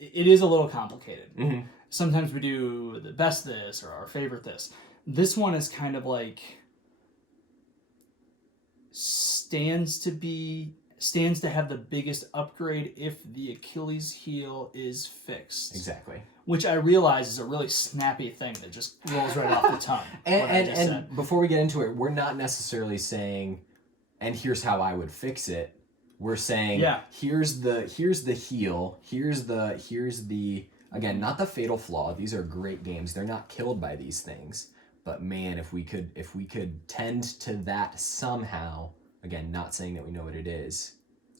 it is a little complicated. Mm-hmm. Sometimes we do the best this or our favorite this. This one is kind of like stands to have the biggest upgrade if the Achilles heel is fixed. Exactly. Which I realize is a really snappy thing that just rolls right off the tongue. And before we get into it, we're not necessarily saying, and here's how I would fix it. We're saying, here's the heel, here's the again, not the fatal flaw. These are great games. They're not killed by these things. But man, if we could tend to that somehow, again, not saying that we know what it is,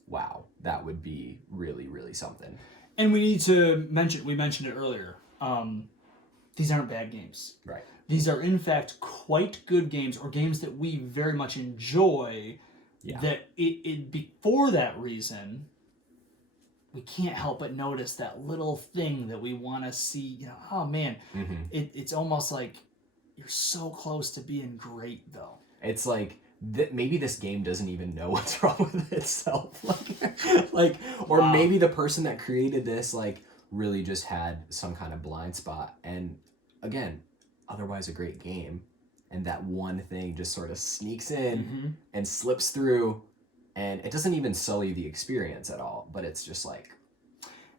wow, that would be really, really something. And we need to mention, we mentioned it earlier, these aren't bad games. Right. These are, in fact, quite good games, or games that we very much enjoy, that for that reason, we can't help but notice that little thing that we want to see, you know, oh man, it's almost like you're so close to being great, though. It's like, maybe this game doesn't even know what's wrong with itself. Or maybe the person that created this, like, really just had some kind of blind spot. And again, otherwise a great game. And that one thing just sort of sneaks in and slips through. And it doesn't even sully the experience at all. But it's just like...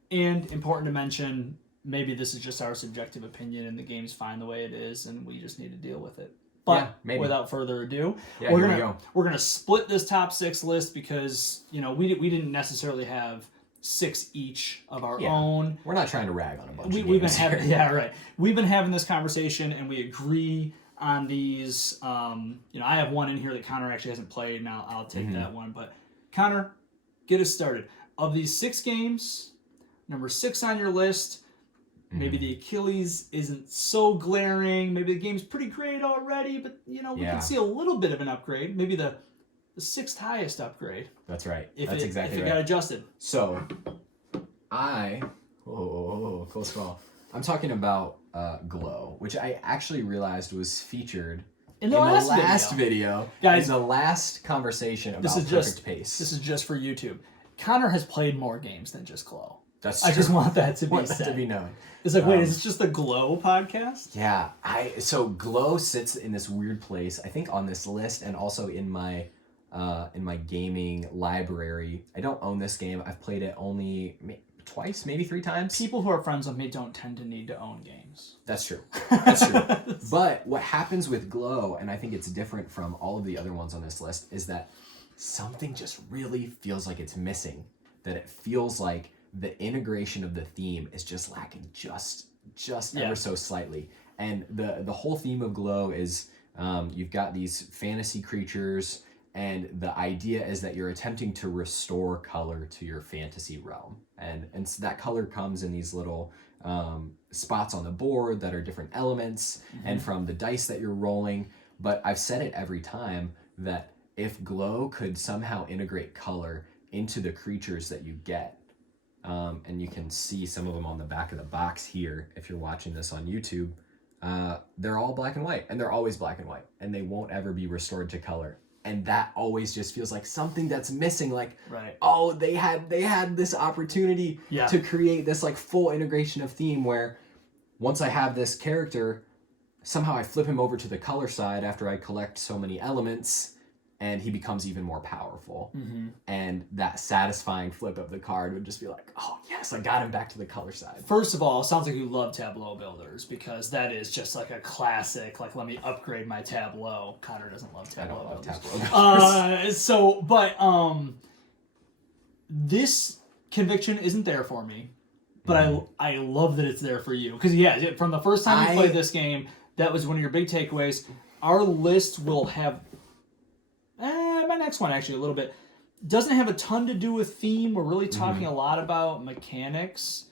And important to mention, maybe this is just our subjective opinion and the game's fine the way it is. And we just need to deal with it. But without further ado, we're gonna split this top 6 list because, you know, we didn't necessarily have 6 each of our own. We're not trying to rag on a bunch of games. We've been having this conversation and we agree on these. You know, I have one in here that Connor actually hasn't played, and I'll take that one. But Connor, get us started. Of these 6 games, number 6 on your list. Maybe the Achilles isn't so glaring. Maybe the game's pretty great already, but, you know, we can see a little bit of an upgrade. Maybe the 6th highest upgrade. That's right. If it right. got adjusted. So, close call. I'm talking about Glow, which I actually realized was featured in the last video. Guys, in the last conversation about Perfect Pace. This is just for YouTube. Connor has played more games than just Glow. That's true. I just want that to be said. To be known. It's like, wait, is this just the Glow podcast? Yeah. So Glow sits in this weird place, I think, on this list, and also in my gaming library. I don't own this game. I've played it only twice, maybe 3 times. People who are friends with me don't tend to need to own games. That's true. That's true. But what happens with Glow, and I think it's different from all of the other ones on this list, is that something just really feels like it's missing. That it feels like the integration of the theme is just lacking just ever so slightly. And the whole theme of Glow is you've got these fantasy creatures, and the idea is that you're attempting to restore color to your fantasy realm. And so that color comes in these little spots on the board that are different elements and from the dice that you're rolling. But I've said it every time that if Glow could somehow integrate color into the creatures that you get, and you can see some of them on the back of the box here if you're watching this on YouTube, they're all black and white, and they're always black and white, and they won't ever be restored to color. And that always just feels like something that's missing. Like, oh, they had this opportunity to create this like full integration of theme where once I have this character, somehow I flip him over to the color side after I collect so many elements, and he becomes even more powerful. And that satisfying flip of the card would just be like, oh yes, I got him back to the color side. First of all, it sounds like you love Tableau builders, because that is just like a classic, like, let me upgrade my Tableau. Connor doesn't love Tableau builders. Tableau builders. This conviction isn't there for me, but I love that it's there for you. Because from the first time you played this game, that was one of your big takeaways. Our list will have... my next one, actually, a little bit. Doesn't have a ton to do with theme. We're really talking a lot about mechanics.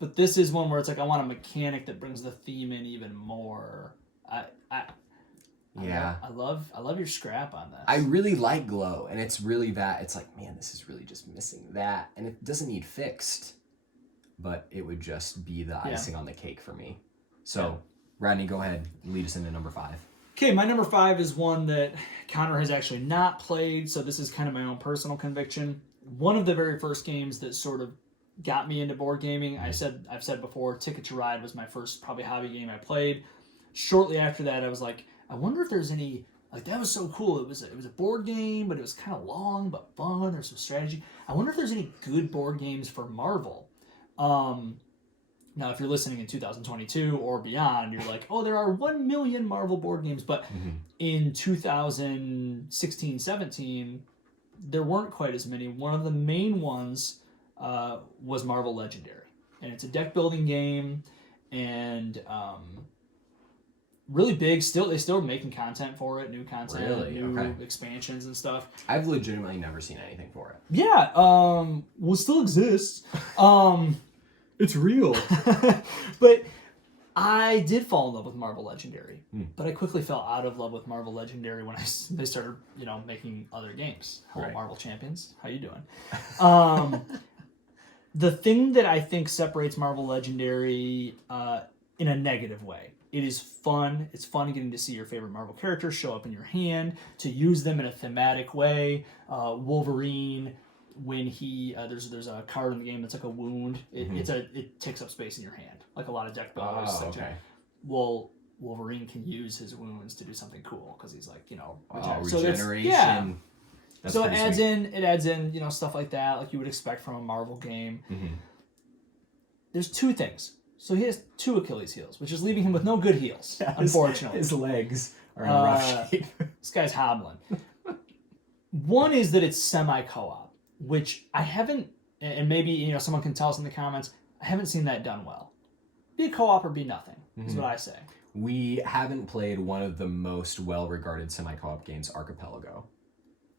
But this is one where it's like, I want a mechanic that brings the theme in even more. I love your scrap on this. I really like Glow, and it's really that. It's like, man, this is really just missing that. And it doesn't need fixed, but it would just be the icing on the cake for me. So, Rodney, go ahead. Lead us into number 5. Okay, my number 5 is one that Connor has actually not played, so this is kind of my own personal conviction. One of the very first games that sort of got me into board gaming. I've said before, Ticket to Ride was my first probably hobby game I played. Shortly after that, I was like, I wonder if there's any, like, that was so cool. It was a board game, but it was kind of long but fun. There's some strategy. I wonder if there's any good board games for Marvel. Now, if you're listening in 2022 or beyond, you're like, oh, there are 1 million Marvel board games. But in 2016, 17, there weren't quite as many. One of the main ones was Marvel Legendary. And it's a deck building game. And really big. They still are making content for it, new content, new expansions and stuff. I've legitimately never seen anything for it. Yeah, well, it still exists. It's real. But I did fall in love with Marvel Legendary, but I quickly fell out of love with Marvel Legendary when they started, making other games. Hello, right. Marvel Champions, how you doing? The thing that I think separates Marvel Legendary in a negative way, it is fun. It's fun getting to see your favorite Marvel characters show up in your hand, to use them in a thematic way. Wolverine, when he there's a card in the game that's like a wound. It takes up space in your hand, like a lot of deck builders. Well, Wolverine can use his wounds to do something cool because he's like regeneration. So it adds in stuff like that, like you would expect from a Marvel game. There's two things. So he has 2 Achilles heels, which is leaving him with no good heels, unfortunately. His legs are in rough shape. This guy's hobbling. One is that it's semi-co-op, which I haven't, and maybe someone can tell us in the comments, I haven't seen that done well. Be a co-op or be nothing, is what I say. We haven't played one of the most well-regarded semi-co-op games, Archipelago.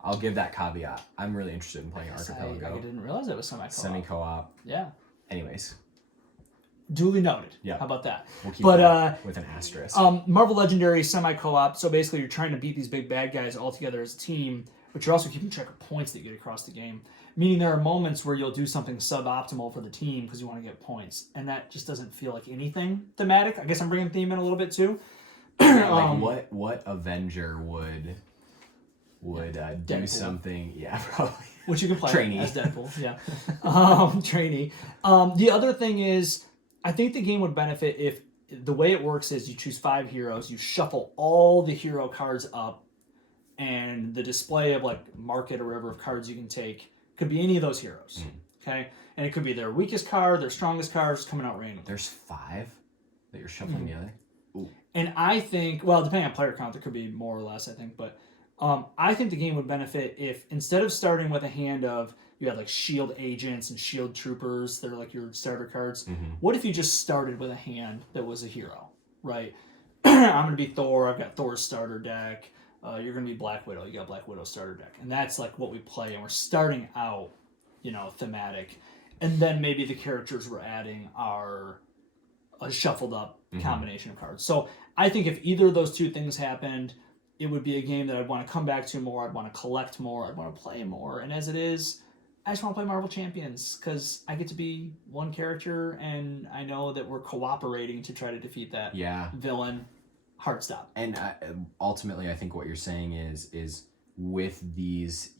I'll give that caveat. I'm really interested in playing Archipelago. I didn't realize it was semi-co-op. Semi-co-op. Yeah. Anyways. Duly noted. Yeah. How about that? We'll keep that with an asterisk. Marvel Legendary semi-co-op. So basically, you're trying to beat these big bad guys all together as a team, but you're also keeping track of points that you get across the game. Meaning there are moments where you'll do something suboptimal for the team because you want to get points, and that just doesn't feel like anything thematic. I guess I'm bringing theme in a little bit too. Like what Avenger would do something? Yeah, probably. Which you can play Trainee. as Deadpool. Yeah. Trainee. The other thing is, I think the game would benefit if the way it works is you choose 5 heroes, you shuffle all the hero cards up, and the display of like market or whatever of cards you can take could be any of those heroes. Okay? And it could be their weakest card, their strongest cards coming out randomly. There's 5 that you're shuffling together? Ooh. And I think, well, depending on player count, there could be more or less, I think, but I think the game would benefit if instead of starting with a hand of, you had like shield agents and shield troopers, they're like your starter cards. What if you just started with a hand that was a hero, right? I'm going to be Thor, I've got Thor's starter deck. You're going to be Black Widow, you got Black Widow's starter deck. And that's like what we play, and we're starting out, thematic. And then maybe the characters we're adding are a shuffled up combination of cards. So I think if either of those two things happened, it would be a game that I'd want to come back to more, I'd want to collect more, I'd want to play more. And as it is, I just want to play Marvel Champions because I get to be one character, and I know that we're cooperating to try to defeat that villain. Hard stop. And ultimately, I think what you're saying is with these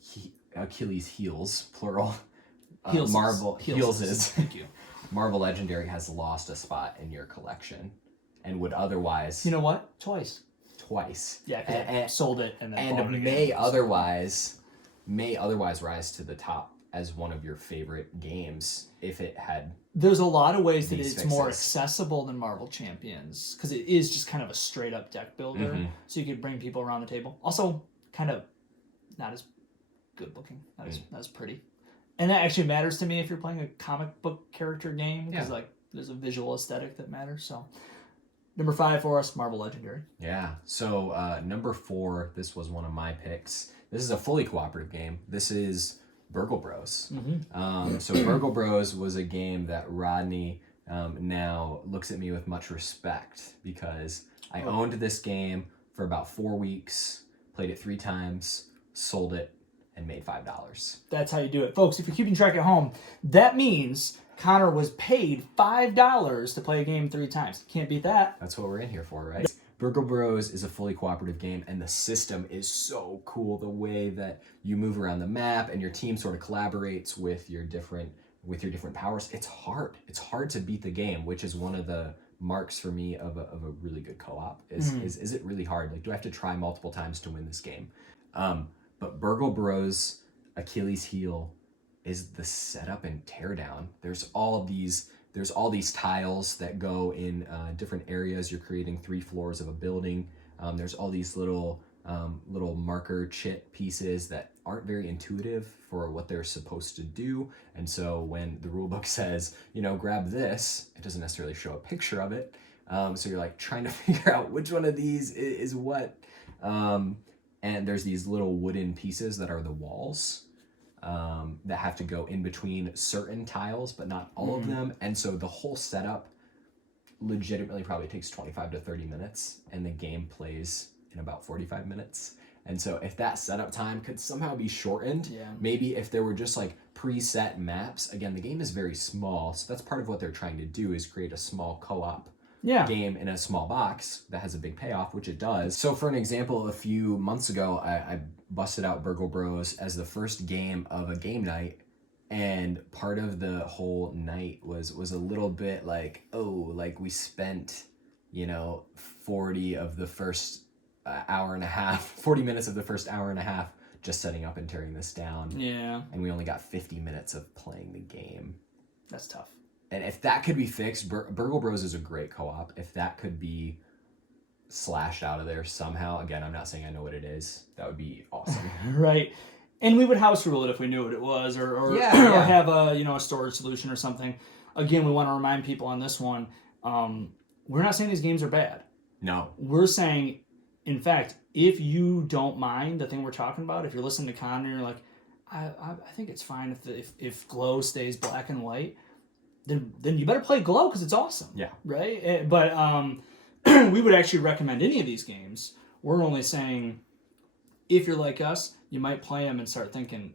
Achilles heels, plural, Marvel heelses. Thank you. Marvel Legendary has lost a spot in your collection, and would otherwise. You know what? Twice. Yeah, and sold it and then bought it again. may otherwise rise to the top as one of your favorite games if it had. There's a lot of ways that it's more accessible than Marvel Champions because it is just kind of a straight up deck builder, so you could bring people around the table. Also, kind of not as good looking, not as pretty, and that actually matters to me if you're playing a comic book character game because like there's a visual aesthetic that matters. So. Number 5 for us, Marvel Legendary. Yeah. So number 4, this was one of my picks. This is a fully cooperative game. This is Burgle Bros. So Burgle Bros was a game that Rodney now looks at me with much respect because I owned this game for about 4 weeks, played it 3 times, sold it, and made $5. That's how you do it. Folks, if you're keeping track at home, that means Connor was paid $5 to play a game 3 times. Can't beat that. That's what we're in here for, right? Burgle Bros is a fully cooperative game, and the system is so cool. The way that you move around the map and your team sort of collaborates with your different with your different powers, it's hard. It's hard to beat the game, which is one of the marks for me of a really good co-op. Is it really hard? Like, do I have to try multiple times to win this game? But Burgle Bros Achilles heel is the setup and teardown. There's all these tiles that go in different areas. You're creating 3 floors of a building. There's all these little marker chit pieces that aren't very intuitive for what they're supposed to do. And so when the rule book says, grab this, it doesn't necessarily show a picture of it. So you're like trying to figure out which one of these is what. And there's these little wooden pieces that are the walls that have to go in between certain tiles, but not all of them. And so the whole setup legitimately probably takes 25 to 30 minutes, and the game plays in about 45 minutes. And so if that setup time could somehow be shortened, maybe if there were just like preset maps, again, the game is very small. So that's part of what they're trying to do, is create a small co-op game in a small box that has a big payoff, which it does. So for an example, a few months ago, I busted out Burgle Bros as the first game of a game night. And part of the whole night was a little bit like, we spent, 40 of the first hour and a half, 40 minutes of the first hour and a half just setting up and tearing this down. Yeah. And we only got 50 minutes of playing the game. That's tough. And if that could be fixed, Burgle Bros is a great co-op. If that could be slashed out of there somehow, again, I'm not saying I know what it is. That would be awesome. Right. And we would house rule it if we knew what it was, or have a storage solution or something. Again, we want to remind people on this one, we're not saying these games are bad. No. We're saying, in fact, if you don't mind the thing we're talking about, if you're listening to Con and you're like, I think it's fine if Glow stays black and white, then you better play Glow because it's awesome. Yeah. Right? But we would actually recommend any of these games. We're only saying, if you're like us, you might play them and start thinking,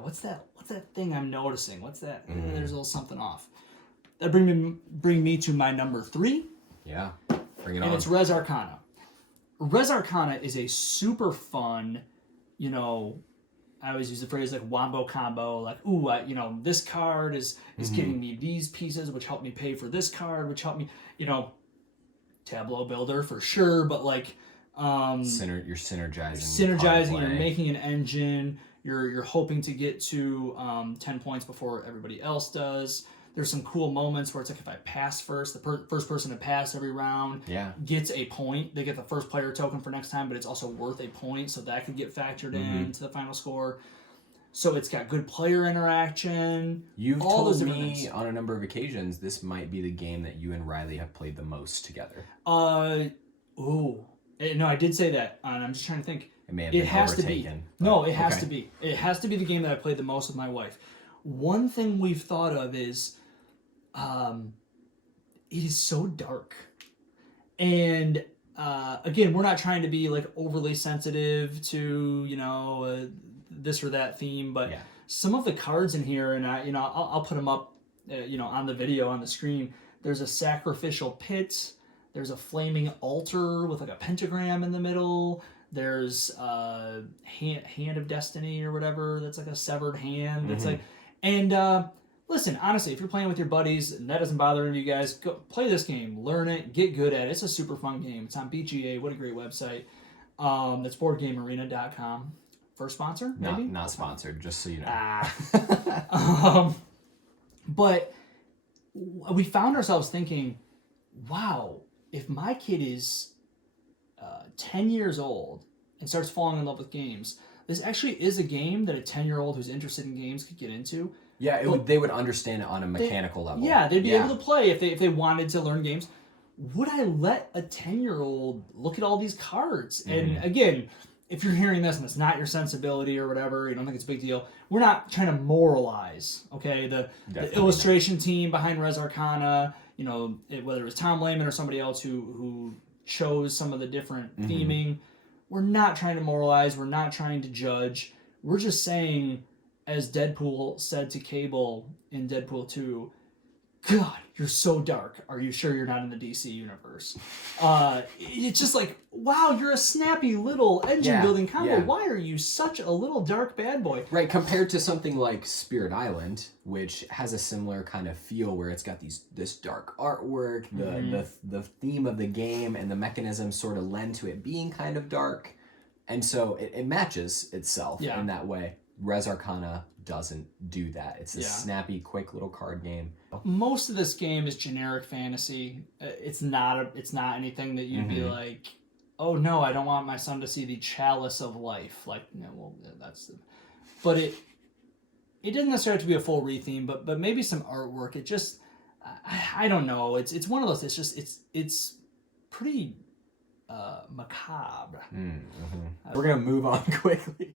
what's that thing I'm noticing? What's that? There's a little something off. That bring me to my number 3. Yeah, bring it on. And it's Res Arcana. Res Arcana is a super fun, I always use the phrase like wombo combo, like, this card is giving me these pieces, which help me pay for this card, which help me, tableau builder for sure, but like, you're synergizing. You're making an engine. You're hoping to get to 10 points before everybody else does. There's some cool moments where it's like, if I pass first, the first person to pass every round gets a point. They get the first player token for next time, but it's also worth a point, so that could get factored into the final score. So it's got good player interaction. You've told me on a number of occasions this might be the game that you and Riley have played the most together. No, I did say that, and I'm just trying to think. It may have been overtaken. No, it has to be. It has to be the game that I played the most with my wife. One thing we've thought of is, it is so dark, and again, we're not trying to be like overly sensitive to this or that theme, but some of the cards in here, and I'll put them up, on the video on the screen. There's a sacrificial pit. There's a flaming altar with like a pentagram in the middle. There's a hand of destiny or whatever. That's like a severed hand. That's like, and listen, honestly, if you're playing with your buddies and that doesn't bother any of you guys, go play this game, learn it, get good at it. It's a super fun game. It's on BGA. What a great website. That's boardgamearena.com. First sponsor, maybe? Not sponsored, just so you know. But we found ourselves thinking, wow, if my kid is 10 years old and starts falling in love with games, this actually is a game that a 10-year-old who's interested in games could get into. Yeah, they would understand it on a mechanical level. Yeah, they'd be able to play if they wanted to learn games. Would I let a 10-year-old look at all these cards? And again, if you're hearing this and it's not your sensibility or whatever, you don't think it's a big deal, we're not trying to moralize, okay? The illustration team behind Res Arcana, whether it was Tom Lehman or somebody else who chose some of the different theming, we're not trying to moralize, we're not trying to judge. We're just saying, as Deadpool said to Cable in Deadpool 2, God, you're so dark. Are you sure you're not in the DC universe? It's just like, wow, you're a snappy little engine building combo. Yeah. Why are you such a little dark bad boy? Right, compared to something like Spirit Island, which has a similar kind of feel where it's got this dark artwork, the theme of the game and the mechanisms sort of lend to it being kind of dark. And so it matches itself in that way. Res Arcana doesn't do that. It's a snappy, quick little card game. Most of this game is generic fantasy. It's not anything that you'd be like, oh no, I don't want my son to see the chalice of life. Like, no, well, but it didn't necessarily have to be a full retheme, but maybe some artwork. It just, I don't know. It's one of those. It's just it's pretty macabre. We're gonna move on quickly.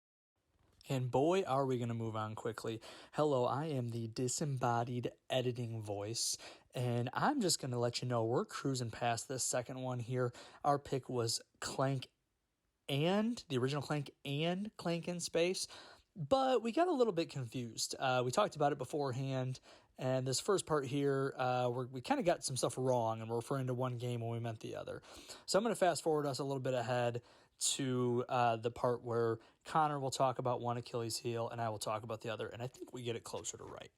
And boy, are we going to move on quickly. Hello, I am the disembodied editing voice, and I'm just going to let you know we're cruising past this second one here. Our pick was Clank and, the original Clank and Clank in Space, but we got a little bit confused. We talked about it beforehand, and this first part here, we kind of got some stuff wrong, and we're referring to one game when we meant the other. So I'm going to fast forward us a little bit ahead to the part where Connor will talk about one Achilles heel and I will talk about the other, and I think we get it closer to right.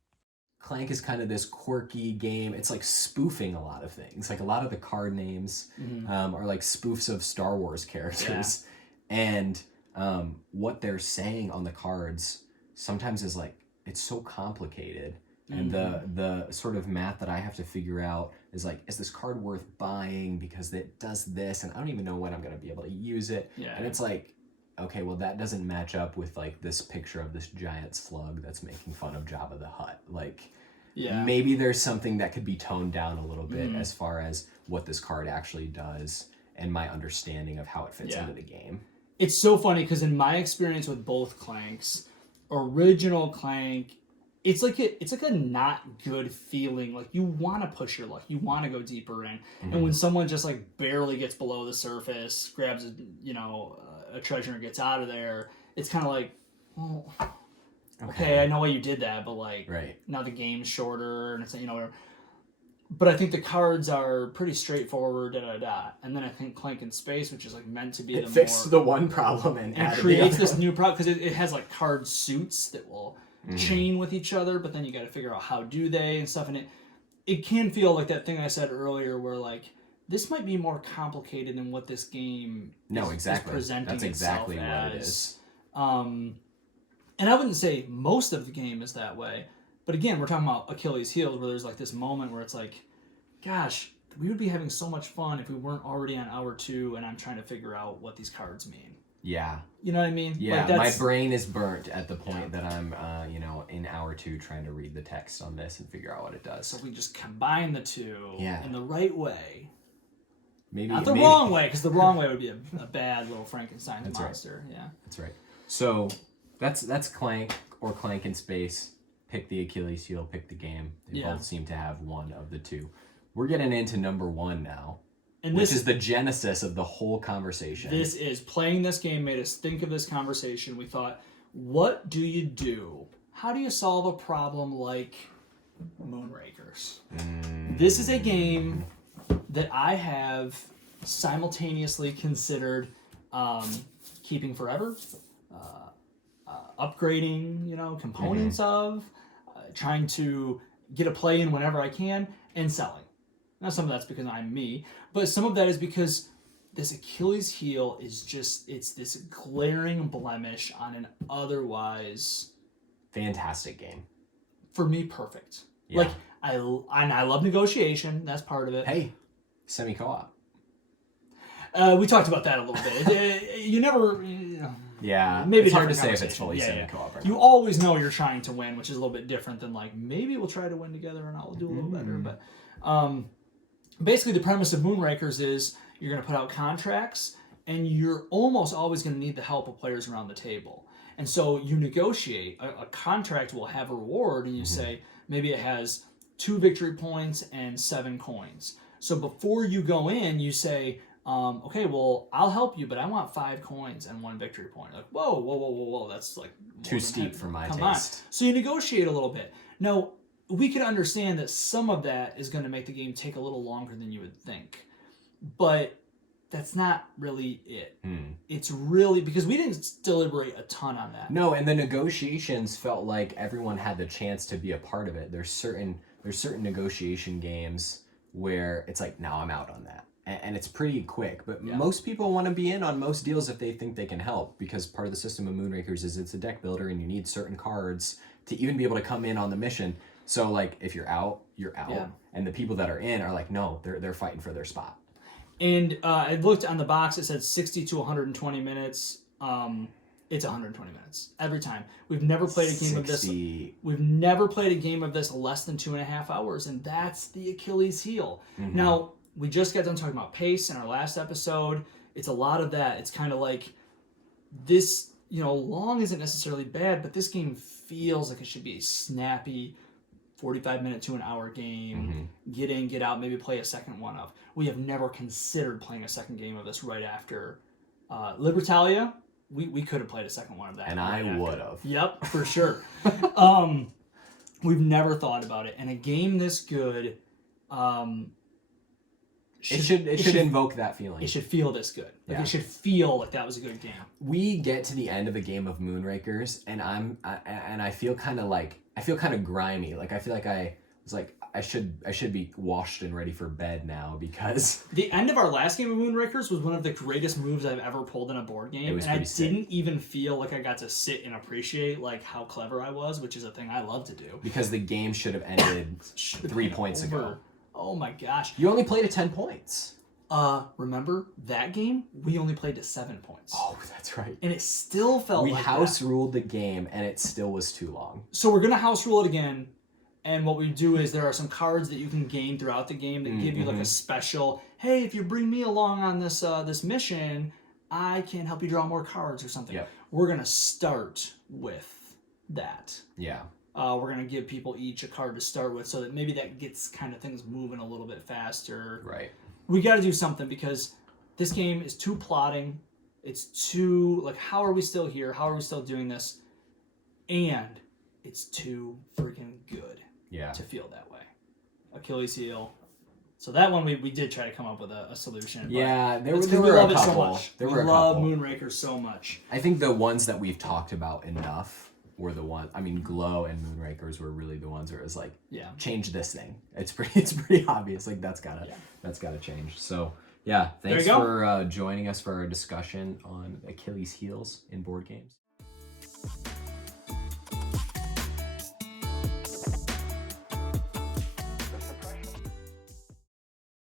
Clank is kind of this quirky game. It's like spoofing a lot of things. Like a lot of the card names are like spoofs of Star Wars characters. Yeah. And what they're saying on the cards sometimes is like, it's so complicated. And the sort of math that I have to figure out is like, is this card worth buying because it does this? And I don't even know when I'm going to be able to use it. Yeah. And it's like, okay, well, that doesn't match up with like this picture of this giant slug that's making fun of Jabba the Hutt. Like, maybe there's something that could be toned down a little bit as far as what this card actually does and my understanding of how it fits into the game. It's so funny because in my experience with both Clanks, original Clank, it's like a not good feeling. Like you want to push your luck, you want to go deeper in, and when someone just like barely gets below the surface, grabs a treasure and gets out of there, it's kind of like, well, okay, I know why you did that, but like now the game's shorter and it's whatever. But I think the cards are pretty straightforward, and then I think Clank in Space, which is like meant to be fixed the one problem and creates this new problem because it has like card suits that will chain with each other, but then you got to figure out how do they and stuff, and it can feel like that thing I said earlier where like this might be more complicated than what this game is presenting. That's exactly what it is. And I wouldn't say most of the game is that way, but again, we're talking about Achilles heels where there's like this moment where it's like, gosh, we would be having so much fun if we weren't already on hour 2 and I'm trying to figure out what these cards mean. Yeah. You know what I mean? Yeah, like my brain is burnt at the point that I'm, in hour 2 trying to read the text on this and figure out what it does. So if we just combine the two in the right way. Not the wrong way, because the wrong way would be a bad little Frankenstein monster. Right. Yeah. That's right. So that's Clank or Clank in Space. Pick the Achilles heel, pick the game. They both seem to have one of the two. We're getting into number 1 now. And which is the genesis of the whole conversation. This is playing this game made us think of this conversation. We thought, what do you do? How do you solve a problem like Moonrakers? This is a game that I have simultaneously considered keeping forever, upgrading, components of, trying to get a play in whenever I can, and selling. Now, some of that's because I'm me, but some of that is because this Achilles heel is just, it's this glaring blemish on an otherwise fantastic game. For me, perfect. Yeah. Like, I love negotiation. That's part of it. Hey, semi-co-op. We talked about that a little bit. You never... Yeah, maybe it's hard to say if it's fully semi-co-op or not. You always know you're trying to win, which is a little bit different than like, maybe we'll try to win together and I'll do a little better. But basically the premise of Moonrakers is you're going to put out contracts and you're almost always going to need the help of players around the table. And so you negotiate. A contract will have a reward and you say, maybe it has 2 victory points and 7 coins. So before you go in, you say, okay, well, I'll help you, but I want 5 coins and 1 victory point. Like, whoa, that's like too steep for my taste. So you negotiate a little bit. Now, we can understand that some of that is going to make the game take a little longer than you would think. But that's not really it. It's really, because we didn't deliberate a ton on that. No, and the negotiations felt like everyone had the chance to be a part of it. There's certain negotiation games where it's like, no, I'm out on that. And it's pretty quick, but most people want to be in on most deals if they think they can help, because part of the system of Moonrakers is it's a deck builder and you need certain cards to even be able to come in on the mission. So like if you're out, you're out. Yeah. And the people that are in are like, no, they're fighting for their spot. And I looked on the box, it said 60 to 120 minutes. It's 120 minutes every time. We've never played a game of this. We've never played a game of this less than 2.5 hours, and that's the Achilles heel. Now, we just got done talking about pace in our last episode. It's a lot of that. It's kind of like this, long isn't necessarily bad, but this game feels like it should be a snappy 45-minute to an hour game. Get in, get out, maybe play a second one of. We have never considered playing a second game of this right after Libertalia. We could have played a second one of that. And I would have. Yep, for sure. We've never thought about it. And a game this good... It should invoke that feeling. It should feel this good. It should feel like that was a good game. We get to the end of a game of Moonrakers, and I feel kind of grimy. Like I feel like I should be washed and ready for bed now, because the end of our last game of Moonrakers was one of the greatest moves I've ever pulled in a board game, and I didn't even feel like I got to sit and appreciate like how clever I was, which is a thing I love to do. Because the game should have ended 3 points ago. Oh my gosh. You only played to 10 points. Remember that game? We only played to 7 points. Oh, that's right. And it still felt like we house ruled the game, and it still was too long. So we're gonna house rule it again, and what we do is there are some cards that you can gain throughout the game that give you like a special, hey, if you bring me along on this this mission, I can help you draw more cards or something. Yep. We're gonna start with that. Yeah. We're going to give people each a card to start with so that maybe that gets kind of things moving a little bit faster. Right. We got to do something, because this game is too plotting. It's too, like, how are we still here? How are we still doing this? And it's too freaking good to feel that way. Achilles heel. So that one we did try to come up with a solution. Yeah, there were a couple. So much. We love Moonrakers so much. I think the ones that we've talked about enough were the one. I mean, Glow and Moonrakers were really the ones where it was like, change this thing. It's pretty obvious. Like that's gotta change. So yeah, thanks for joining us for our discussion on Achilles heels in board games.